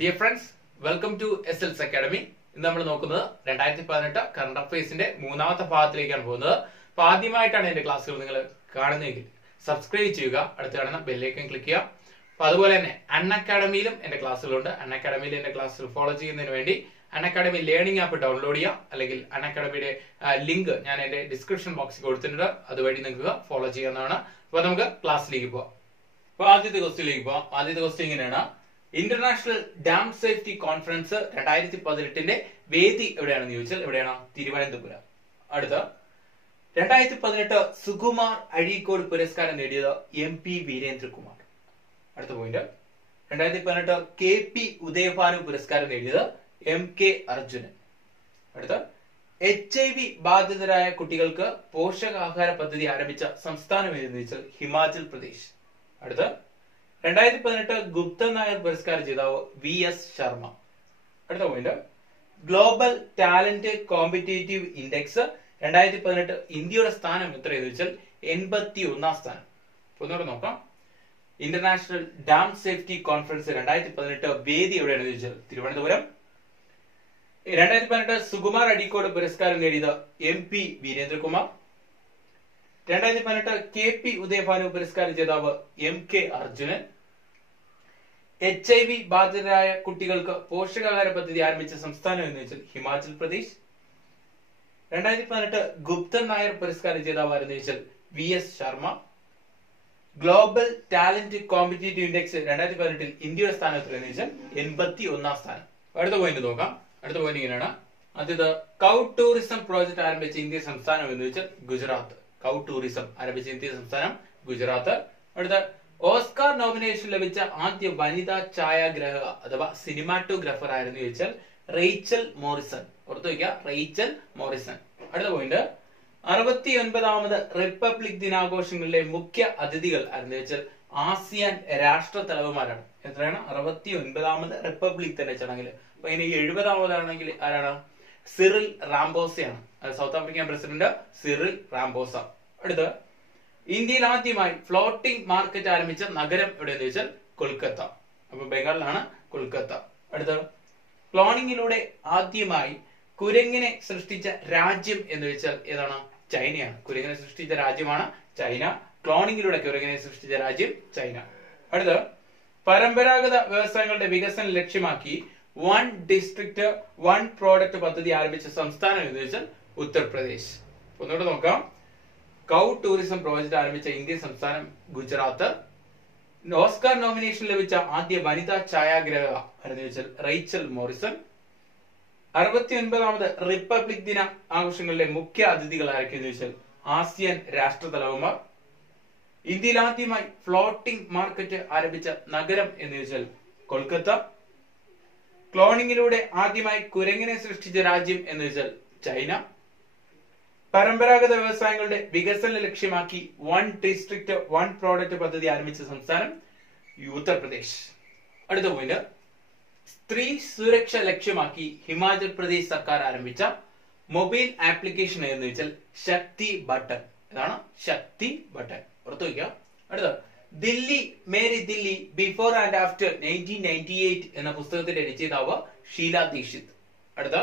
Dear friends, welcome to SLS academy. ഇന്ന് നമ്മൾ നോക്കുന്നത് 2018 കറണ്ട് അഫയേഴ്സിന്റെ മൂന്നാമത്തെ ഭാഗത്തിലേക്കാണ് പോകുന്നത്. അപ്പൊ ആദ്യമായിട്ടാണ് എന്റെ ക്ലാസ്സുകൾ നിങ്ങൾ കാണുന്നതെങ്കിൽ സബ്സ്ക്രൈബ് ചെയ്യുക, അടുത്ത് കാണുന്ന ബെല്ലൈക്കൺ ക്ലിക്ക് ചെയ്യുക. അപ്പൊ അതുപോലെ തന്നെ അൺഅക്കാഡമിയിലും എന്റെ ക്ലാസ്സുകളുണ്ട്. അൺഅക്കാഡമിയിൽ എന്റെ ക്ലാസ്സുകൾ ഫോളോ ചെയ്യുന്നതിന് വേണ്ടി അൺഅക്കാഡമി ലേണിംഗ് ആപ്പ് ഡൗൺലോഡ് ചെയ്യുക, അല്ലെങ്കിൽ അൺഅക്കാഡമിയുടെ ലിങ്ക് ഞാൻ എന്റെ ഡിസ്ക്രിപ്ഷൻ ബോക്സിൽ കൊടുത്തിട്ടുണ്ട്, അതുവഴി നിങ്ങൾക്ക് ഫോളോ ചെയ്യാവുന്നതാണ്. അപ്പൊ നമുക്ക് ക്ലാസ്സിലേക്ക് പോവാം. അപ്പൊ ആദ്യത്തെ ക്വസ്റ്റ്യനിലേക്ക് പോവാം. ആദ്യത്തെ ക്വസ്റ്റ്യൻ ഇങ്ങനെയാണ്: ഇന്റർനാഷണൽ ഡാം സേഫ്റ്റി കോൺഫറൻസ് 2018 വേദി എവിടെയാണെന്ന് ചോദിച്ചാൽ എവിടെയാണ്? തിരുവനന്തപുരം. അടുത്ത 2018 സുകുമാർ അഴീക്കോട് പുരസ്കാരം നേടിയത് MP വീരേന്ദ്രകുമാർ. അടുത്ത പോയിന്റ് 2018 KP ഉദയഭാനു പുരസ്കാരം നേടിയത് MK അർജുനൻ. അടുത്ത HIV ബാധിതരായ കുട്ടികൾക്ക് പോഷകാഹാര പദ്ധതി ആരംഭിച്ച സംസ്ഥാനം ഏതെന്ന് ചോദിച്ചാൽ ഹിമാചൽ പ്രദേശ്. അടുത്ത 2018 ഗുപ്തൻ നായർ പുരസ്കാര ജേതാവ് VS ശർമ്മ. അടുത്ത point global talent competitive index 2018 ഇന്ത്യയുടെ സ്ഥാനം എത്രയെന്ന് വെച്ചാൽ 81ാം സ്ഥാനം. ഒന്നുകൂടെ നോക്കാം. ഇന്റർനാഷണൽ ഡാം സേഫ്റ്റി കോൺഫറൻസ് 2018 വേദി എവിടെയാണെന്ന് ചോദിച്ചാൽ തിരുവനന്തപുരം. 2018 സുകുമാർ അഴീക്കോട് പുരസ്കാരം നേടിയത് MP വീരേന്ദ്രകുമാർ. 2018 KP ഉദയഭാനു പുരസ്കാര ജേതാവ് MK അർജുനൻ. HIV ബാധിതരായ കുട്ടികൾക്ക് പോഷകാഹാര പദ്ധതി ആരംഭിച്ച സംസ്ഥാനം എന്ന് വെച്ചാൽ ഹിമാചൽ പ്രദേശ്. 2018 ഗുപ്തൻ നായർ പുരസ്കാര ജേതാവ് ആരെന്ന് വെച്ചാൽ VS Sharma. Global talent competitive index 2018 ഇന്ത്യയുടെ സ്ഥാനം എത്രയെന്ന് വെച്ചാൽ 81ാം സ്ഥാനം. അടുത്ത പോയിന്റ് നോക്കാം. അടുത്ത പോയിന്റ് ഇങ്ങനെയാണ്: ആദ്യത്തെ കൗ ടൂറിസം പ്രോജക്ട് ആരംഭിച്ച ഇന്ത്യ സംസ്ഥാനം എന്ന് വെച്ചാൽ ഗുജറാത്ത്. കൗ ടൂറിസം ആരംഭിച്ച ഇന്ത്യ സംസ്ഥാനം ഗുജറാത്ത്. അടുത്ത ഓസ്കാർ നോമിനേഷൻ ലഭിച്ച ആദ്യ വനിതാ ഛായാഗ്രാഹക അഥവാ സിനിമാറ്റോഗ്രാഫർ ആരെന്ന് ചോദിച്ചാൽ റേച്ചൽ മോറിസൺ. ഓർത്തു വയ്ക്കുക, റേച്ചൽ മോറിസൺ. അടുത്ത പോയിന്റ് 69ാമത് റിപ്പബ്ലിക് ദിനാഘോഷങ്ങളിലെ മുഖ്യ അതിഥികൾ ആരെന്ന് വെച്ചാൽ ആസിയാൻ രാഷ്ട്ര തലവന്മാരാണ്. എത്രയാണ്? 69ാമത് റിപ്പബ്ലിക് തന്നെ ചടങ്ങിൽ. അപ്പൊ ഇനി 70ാമതാണെങ്കിൽ ആരാണ്? സിറിൽ റാംബോസയാണ്. South African president Cyril Ramaphosa. അടുത്ത ഇന്ത്യയിൽ ആദ്യമായി ഫ്ലോട്ടിംഗ് മാർക്കറ്റ് ആരംഭിച്ച നഗരം എവിടെയെന്ന് ചോദിച്ചാൽ കൊൽക്കത്ത. അപ്പൊ ബംഗാളിലാണ് കൊൽക്കത്ത. അടുത്ത ക്ലോണിങ്ങിലൂടെ ആദ്യമായി കുരങ്ങിനെ സൃഷ്ടിച്ച രാജ്യം എന്ന് വെച്ചാൽ ഏതാണ്? ചൈനയാണ്. കുരങ്ങിനെ സൃഷ്ടിച്ച രാജ്യമാണ് ചൈന. ക്ലോണിങ്ങിലൂടെ കുരങ്ങിനെ സൃഷ്ടിച്ച രാജ്യം ചൈന. അടുത്ത പരമ്പരാഗത വ്യവസായങ്ങളുടെ വികസനം ലക്ഷ്യമാക്കി 1 ഡിസ്ട്രിക്ട് 1 പ്രോഡക്റ്റ് പദ്ധതി ആരംഭിച്ച സംസ്ഥാനം എന്ന് വെച്ചാൽ ഉത്തർപ്രദേശ്. ഒന്നുകൂടെ നോക്കാം. കൗ ടൂറിസം പ്രോജക്ട് ആരംഭിച്ച ഇന്ത്യൻ സംസ്ഥാനം ഗുജറാത്ത്. ഓസ്കാർ നോമിനേഷൻ ലഭിച്ച ആദ്യ വനിതാ ഛായാഗ്രാഹക ആരെന്ന് വെച്ചാൽ റേച്ചൽ മോറിസൺ. 69ാമത് റിപ്പബ്ലിക് ദിന ആഘോഷങ്ങളിലെ മുഖ്യ അതിഥികൾ ആരൊക്കെയെന്ന് വെച്ചാൽ ആസിയൻ രാഷ്ട്ര തലവന്മാർ. ഇന്ത്യയിൽ ആദ്യമായി ഫ്ലോട്ടിംഗ് മാർക്കറ്റ് ആരംഭിച്ച നഗരം എന്ന് വെച്ചാൽ കൊൽക്കത്ത. ക്ലോണിങ്ങിലൂടെ ആദ്യമായി കുരങ്ങിനെ സൃഷ്ടിച്ച രാജ്യം എന്ന് വെച്ചാൽ ചൈന. പരമ്പരാഗത വ്യവസായങ്ങളുടെ വികസനം ലക്ഷ്യമാക്കി 1 ഡിസ്ട്രിക്ട് 1 പ്രോഡക്റ്റ് പദ്ധതി ആരംഭിച്ച സംസ്ഥാനം ഉത്തർപ്രദേശ്. അടുത്ത പോയിന്റ് സ്ത്രീ സുരക്ഷ ലക്ഷ്യമാക്കി ഹിമാചൽ പ്രദേശ് സർക്കാർ ആരംഭിച്ച മൊബൈൽ ആപ്ലിക്കേഷൻ എന്ന് വെച്ചാൽ ശക്തി ബട്ടൺ. ഇതാണ് ശക്തി ബട്ടൺ. ഓർത്തു വയ്ക്കുക. അടുത്ത Delhi Mary Delhi before and after 1998 എന്ന പുസ്തകത്തിന്റെ രചയിതാവ് ഷീല ദീക്ഷിത്. അടുത്ത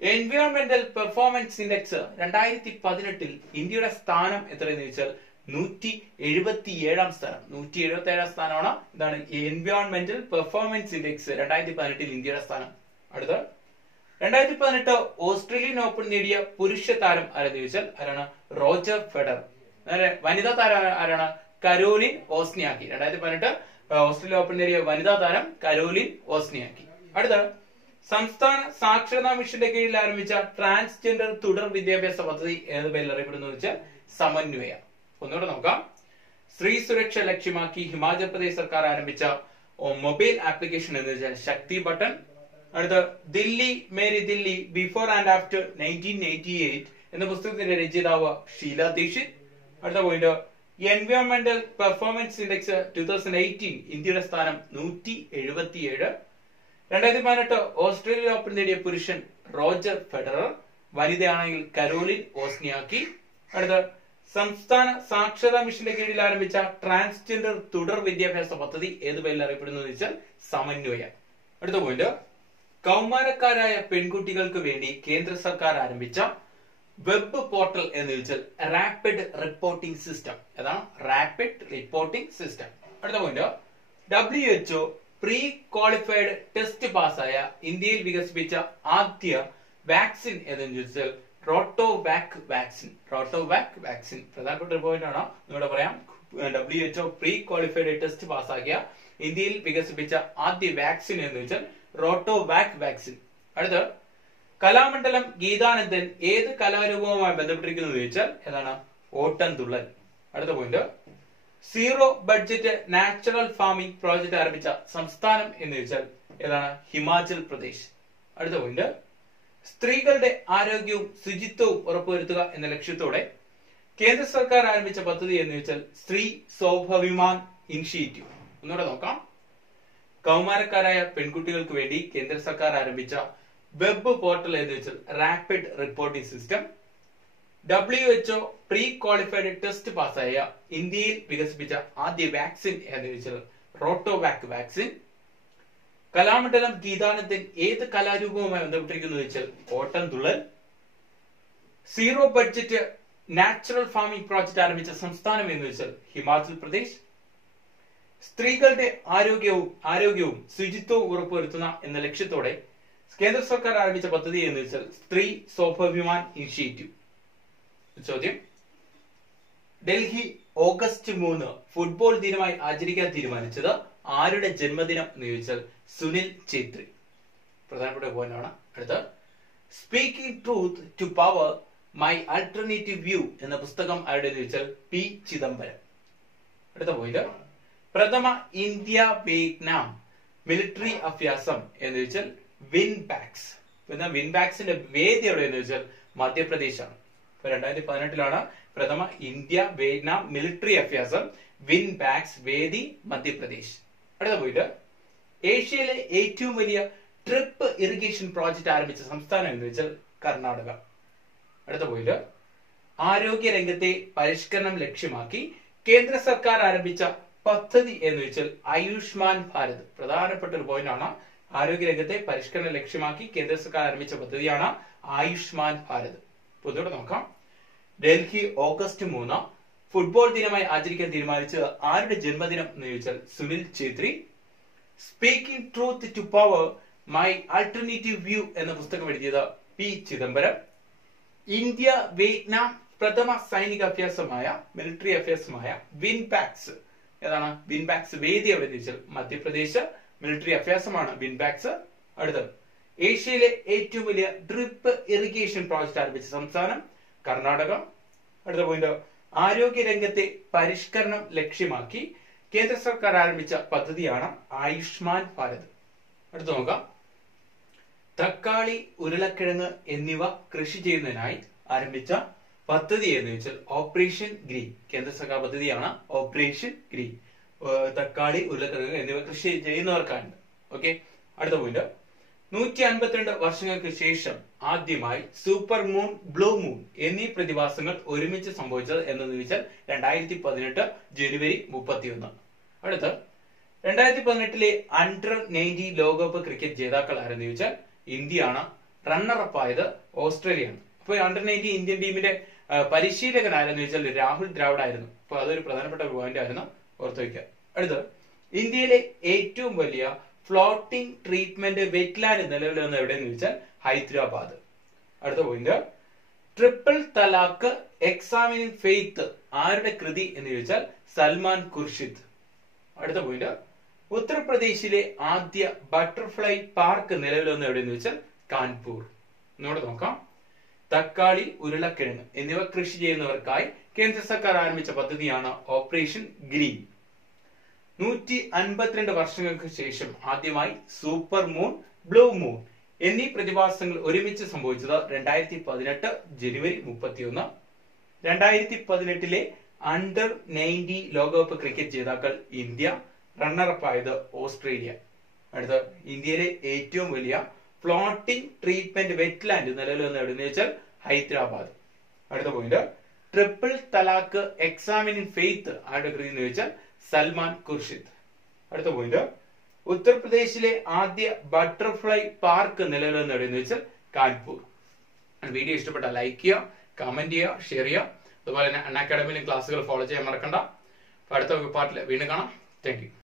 എൻവയോൺമെന്റൽ പെർഫോമൻസ് ഇൻഡെക്സ് 2018 ഇന്ത്യയുടെ സ്ഥാനം എത്രയെന്ന് ചോദിച്ചാൽ 177ാം സ്ഥാനം. 177ാം സ്ഥാനമാണ്. ഇതാണ് എൻവയോൺമെന്റൽ പെർഫോമൻസ് ഇൻഡെക്സ് 2018 ഇന്ത്യയുടെ സ്ഥാനം. അടുത്ത 2018 ഓസ്ട്രേലിയൻ ഓപ്പൺ നേടിയ പുരുഷ താരം ആരെന്ന് ചോദിച്ചാൽ ആരാണ്? Roger Federer. വനിതാ താരം ആരാണ്? കരോലിൻ ഓസ്നിയാക്കി. 2018 ഓസ്ട്രേലിയ ഓപ്പൺ നേടിയ വനിതാ താരം കരോലിൻ ഓസ്നിയാക്കി. അടുത്ത സംസ്ഥാന സാക്ഷരതാ മിഷന്റെ കീഴിൽ ആരംഭിച്ച ട്രാൻസ്ജെൻഡർ തുടർ വിദ്യാഭ്യാസ പദ്ധതി ഏത് പേരിൽ അറിയപ്പെടുന്നു വെച്ചാൽ സമന്വയ. ഒന്നുകൂടെ നോക്കാം. സ്ത്രീ സുരക്ഷ ലക്ഷ്യമാക്കി ഹിമാചൽ പ്രദേശ് സർക്കാർ ആരംഭിച്ച മൊബൈൽ ആപ്ലിക്കേഷൻ എന്ന് വെച്ചാൽ ശക്തി ബട്ടൺ. അടുത്ത Delhi Mary Delhi before and after 1998 എന്ന പുസ്തകത്തിന്റെ രചയിതാവ് ഷീല ദീക്ഷിത്. അടുത്ത പോയിന്റ് എൻവയോൺമെന്റൽ പെർഫോമൻസ് ഇൻഡെക്സ് 2018 ഇന്ത്യയുടെ സ്ഥാനം 177. 2018 ഓസ്ട്രേലിയൻ ഓപ്പൺ നേടിയ പുരുഷൻ റോജർ ഫെഡറർ. വനിതയാണെങ്കിൽ കരോലിൻ ഓസ്നിയാക്കി. അടുത്ത സംസ്ഥാന സാക്ഷരതാ മിഷന്റെ കീഴിൽ ആരംഭിച്ച ട്രാൻസ്ജെൻഡർ തുടർ വിദ്യാഭ്യാസ പദ്ധതി ഏത് പേരിൽ അറിയപ്പെടുന്നു എന്ന് വെച്ചാൽ സമന്വയ. അടുത്ത പോയിന്റ്, കൗമാരക്കാരായ പെൺകുട്ടികൾക്ക് വേണ്ടി കേന്ദ്ര സർക്കാർ ആരംഭിച്ച വെബ് പോർട്ടൽ എന്ന് വെച്ചാൽ റാപ്പിഡ് റിപ്പോർട്ടിംഗ് സിസ്റ്റം. ഏതാണ്? Rapid reporting system. അടുത്ത point, WHO pre qualified test പാസ്സായ ഇന്ത്യയിൽ വികസിപ്പിച്ച ആദ്യ വാക്സിൻ എന്ന് വെച്ചാൽ റോട്ടോവാക് വാക്സിൻ. റോട്ടോവാക് വാക്സിൻ പ്രധാനപ്പെട്ട ഒരു പോയിന്റ് ആണ്. നിങ്ങളുടെ പറയാം, WHO പ്രീ ക്വാളിഫൈഡ് ടെസ്റ്റ് പാസ്സാക്കിയ ഇന്ത്യയിൽ വികസിപ്പിച്ച ആദ്യ വാക്സിൻ എന്ന് വെച്ചാൽ റോട്ടോവാക് വാക്സിൻ. അടുത്ത, കലാമണ്ഡലം ഗീതാനന്ദൻ ഏത് കലാരൂപവുമായി ബന്ധപ്പെട്ടിരിക്കുന്നത് ചോദിച്ചാൽ ഏതാണ്? ഓട്ടൻതുള്ളൽ. അടുത്ത point, zero budget natural farming project ആരംഭിച്ച സംസ്ഥാനം എന്ന് ചോദിച്ചാൽ ഏതാണ്? ഹിമാചൽ പ്രദേശ്. അടുത്ത പോയിന്റ്, സ്ത്രീകളുടെ ആരോഗ്യവും ശുചിത്വവും ഉറപ്പുവരുത്തുക എന്ന ലക്ഷ്യത്തോടെ കേന്ദ്ര സർക്കാർ ആരംഭിച്ച പദ്ധതി എന്ന് വെച്ചാൽ സ്ത്രീ സ്വാഭിമാൻ ഇനിഷ്യേറ്റീവ്. ഒന്നുകൂടെ നോക്കാം. കൗമാരക്കാരായ പെൺകുട്ടികൾക്ക് വേണ്ടി കേന്ദ്ര സർക്കാർ ആരംഭിച്ച വെബ് പോർട്ടൽ എന്ന് വെച്ചാൽ rapid reporting system. WHO pre qualified test പാസ്സായ ഇന്ത്യയിൽ വികസിപ്പിച്ച ആദ്യ വാക്സിൻ എന്ന് വെച്ചാൽ റോട്ടോവാക് വാക്സിൻ. കലാമണ്ഡലം ഗീതാനന്ദൻ ഏത് കലാരൂപവുമായി ബന്ധപ്പെട്ടിരിക്കുന്നു വെച്ചാൽ Ottamthullal. Zero budget natural farming project ആരംഭിച്ച സംസ്ഥാനം എന്ന് വെച്ചാൽ ഹിമാചൽ പ്രദേശ്. സ്ത്രീകളുടെ ആരോഗ്യവും ശുചിത്വവും ഉറപ്പുവരുത്തുന്ന എന്ന ലക്ഷ്യത്തോടെ കേന്ദ്ര സർക്കാർ ആരംഭിച്ച പദ്ധതി എന്ന് വെച്ചാൽ സ്ത്രീ സ്വാഭിമാൻ ഇനിഷ്യേറ്റീവ്. ചോദ്യം, ഡൽഹി ഓഗസ്റ്റ് 3 ഫുട്ബോൾ ദിനമായി ആചരിക്കാൻ തീരുമാനിച്ചത് ആരുടെ ജന്മദിനം എന്ന് ചോദിച്ചാൽ സുനിൽ ഛേത്രി. പ്രധാനപ്പെട്ട പോയിന്റ് ആണ്. അടുത്ത, speaking truth to power my alternative view എന്ന പുസ്തകം ആരുടെ എന്ന് ചോദിച്ചാൽ പി ചിദംബരം. അടുത്ത പോയിന്റ്, പ്രഥമ ഇന്ത്യ വിയറ്റ്നാം മിലിറ്ററി അഭ്യാസം എന്ന് വെച്ചാൽ വിൻബാക്സ്. പിന്നെ വിൻബാക്സിന്റെ വേദി എവിടെയെന്ന് വെച്ചാൽ മധ്യപ്രദേശാണ്. 2018 പ്രഥമ ഇന്ത്യ വിയറ്റ്നാം മിലിറ്ററി അഭ്യാസം വിൻബാക്സ് വേദി മധ്യപ്രദേശ്. അടുത്ത പോയിന്റ്, ഏഷ്യയിലെ ഏറ്റവും വലിയ ട്രിപ്പ് ഇറിഗേഷൻ പ്രോജക്ട് ആരംഭിച്ച സംസ്ഥാനം എന്ന് വെച്ചാൽ കർണാടക. അടുത്ത പോയിന്റ്, ആരോഗ്യ രംഗത്തെ പരിഷ്കരണം ലക്ഷ്യമാക്കി കേന്ദ്ര സർക്കാർ ആരംഭിച്ച പദ്ധതി എന്ന് വെച്ചാൽ ആയുഷ്മാൻ ഭാരത്. പ്രധാനപ്പെട്ട ഒരു പോയിന്റ് ആണ്. ആരോഗ്യ രംഗത്തെ പരിഷ്കരണം ലക്ഷ്യമാക്കി കേന്ദ്ര സർക്കാർ ആരംഭിച്ച പദ്ധതിയാണ് ആയുഷ്മാൻ ഭാരത്. പൊതുവെ നോക്കാം. ഡൽഹി ഓഗസ്റ്റ് 3 ഫുട്ബോൾ ദിനമായി ആചരിക്കാൻ തീരുമാനിച്ചത് ആരുടെ ജന്മദിനം എന്ന് ചോദിച്ചാൽ Sunil Chhetri. Speaking truth to power my alternative view എന്ന പുസ്തകം എഴുതിയത് പി ചിദംബരം. ഇന്ത്യ വിയറ്റ്നാം പ്രഥമ സൈനിക അഭ്യാസമായ മിലിറ്ററി അഭ്യാസമായ വിൻബാക്സ്. ഏതാണ്? വിൻബാക്സ് വേദി എവിടെ ചോദിച്ചാൽ മധ്യപ്രദേശ്. മിലിറ്ററി അഭ്യാസമാണ് വിൻബാക്സ്. അടുത്തത്, ഏഷ്യയിലെ ഏറ്റവും വലിയ ഡ്രിപ്പ് ഇറിഗേഷൻ പ്രോജക്ട് ആരംഭിച്ച സംസ്ഥാനം കർണാടക. അടുത്ത പോയിന്റ്, ആരോഗ്യ രംഗത്തെ പരിഷ്കരണം ലക്ഷ്യമാക്കി കേന്ദ്ര സർക്കാർ ആരംഭിച്ച പദ്ധതിയാണ് ആയുഷ്മാൻ ഭാരത്. അടുത്ത നോക്കാം. തക്കാളി, ഉരുളക്കിഴങ്ങ് എന്നിവ കൃഷി ചെയ്യുന്നതിനായി ആരംഭിച്ച പദ്ധതി എന്ന് വെച്ചാൽ ഓപ്പറേഷൻ ഗ്രീൻ. കേന്ദ്ര സർക്കാർ പദ്ധതിയാണ് ഓപ്പറേഷൻ ഗ്രീൻ. തക്കാളി, ഉരുളക്കിഴങ്ങ് എന്നിവ കൃഷി ചെയ്യുന്നവർക്കാണ്. ഓക്കെ. അടുത്ത പോയിന്റ്, 152 വർഷങ്ങൾക്ക് ശേഷം ആദ്യമായി സൂപ്പർ മൂൺ, ബ്ലൂ മൂൺ എന്നീ പ്രതിഭാസങ്ങൾ ഒരുമിച്ച് സംഭവിച്ചത് എന്ന് വെച്ചാൽ 2018 ജനുവരി 31. അടുത്ത്, 2018 അണ്ടർ-19 ലോകകപ്പ് ക്രിക്കറ്റ് ജേതാക്കൾ ആരെന്ന് ചോദിച്ചാൽ ഇന്ത്യയാണ്. റണ്ണറപ്പ് ആയത് ഓസ്ട്രേലിയയാണ്. അപ്പൊ അണ്ടർ-19 ഇന്ത്യൻ ടീമിന്റെ പരിശീലകൻ ആരെന്ന് ചോദിച്ചാൽ രാഹുൽ ദ്രാവിഡ് ആയിരുന്നു. അപ്പൊ അതൊരു പ്രധാനപ്പെട്ട പോയിന്റ് ആയിരുന്നു, ഓർത്തു വയ്ക്കുക. അടുത്ത്, ഇന്ത്യയിലെ ഏറ്റവും വലിയ ഫ്ലോട്ടിംഗ് ട്രീറ്റ്മെന്റ് വെറ്റ്ലാൻഡ് നിലവിൽ വന്ന എവിടെയെന്ന് ചോദിച്ചാൽ ഹൈദരാബാദ്. അടുത്ത പോയിന്റ്, ട്രിപ്പിൾ തലാഖ് എക്സാമിനിങ് ഫെയ്ത്ത് ആരുടെ കൃതി എന്ന് ചോദിച്ചാൽ സൽമാൻ ഖുർഷിദ്. അടുത്ത പോയിന്റ്, ഉത്തർപ്രദേശിലെ ആദ്യ ബട്ടർഫ്ലൈ പാർക്ക് നിലവിൽ വന്ന എവിടെയെന്ന് ചോദിച്ചാൽ കാൺപൂർ. ഒന്നുകൂടെ നോക്കാം. തക്കാളി, ഉരുളക്കിഴങ്ങ് എന്നിവ കൃഷി ചെയ്യുന്നവർക്കായി കേന്ദ്ര സർക്കാർ ആരംഭിച്ച പദ്ധതിയാണ് ഓപ്പറേഷൻ ഗ്രീൻ. 152 വർഷങ്ങൾക്ക് ശേഷം ആദ്യമായി സൂപ്പർ മൂൺ, ബ്ലൂ മൂൺ എന്നീ പ്രതിഭാസങ്ങൾ ഒരുമിച്ച് സംഭവിച്ചത് 2018 ജനുവരി 31. 2018 അണ്ടർ-19 ലോകകപ്പ് ക്രിക്കറ്റ് ജേതാക്കൾ ഇന്ത്യ. റണ്ണറപ്പ് ആയത് ഓസ്ട്രേലിയ. അടുത്ത, ഇന്ത്യയിലെ ഏറ്റവും വലിയ ഫ്ലോട്ടിംഗ് ട്രീറ്റ്മെന്റ് വെറ്റ്ലാൻഡ് നിലവിൽ വന്ന എവിടെയെന്ന് വെച്ചാൽ ഹൈദരാബാദ്. അടുത്ത പോയിന്റ്, ട്രിപ്പിൾ തലാഖ് എക്സാമിനിങ് ഫെയ്ത്ത് ആരുടെ കൃതി എന്ന് ചോദിച്ചാൽ സൽമാൻ ഖുർഷിദ്. അടുത്ത പോയിന്റ്, ഉത്തർപ്രദേശിലെ ആദ്യ ബട്ടർഫ്ലൈ പാർക്ക് നിലവിൽ എവിടെയെന്ന് വെച്ചാൽ കാൺപൂർ. വീഡിയോ ഇഷ്ടപ്പെട്ടാൽ ലൈക്ക് ചെയ്യുക, കമന്റ് ചെയ്യുക, ഷെയർ ചെയ്യുക. അതുപോലെ തന്നെ അൺഅക്കാഡമിയിലെ ക്ലാസ്സുകൾ ഫോളോ ചെയ്യാൻ മറക്കണ്ട. അടുത്ത പാർട്ടിൽ വീണ്ടും കാണാം. Thank you.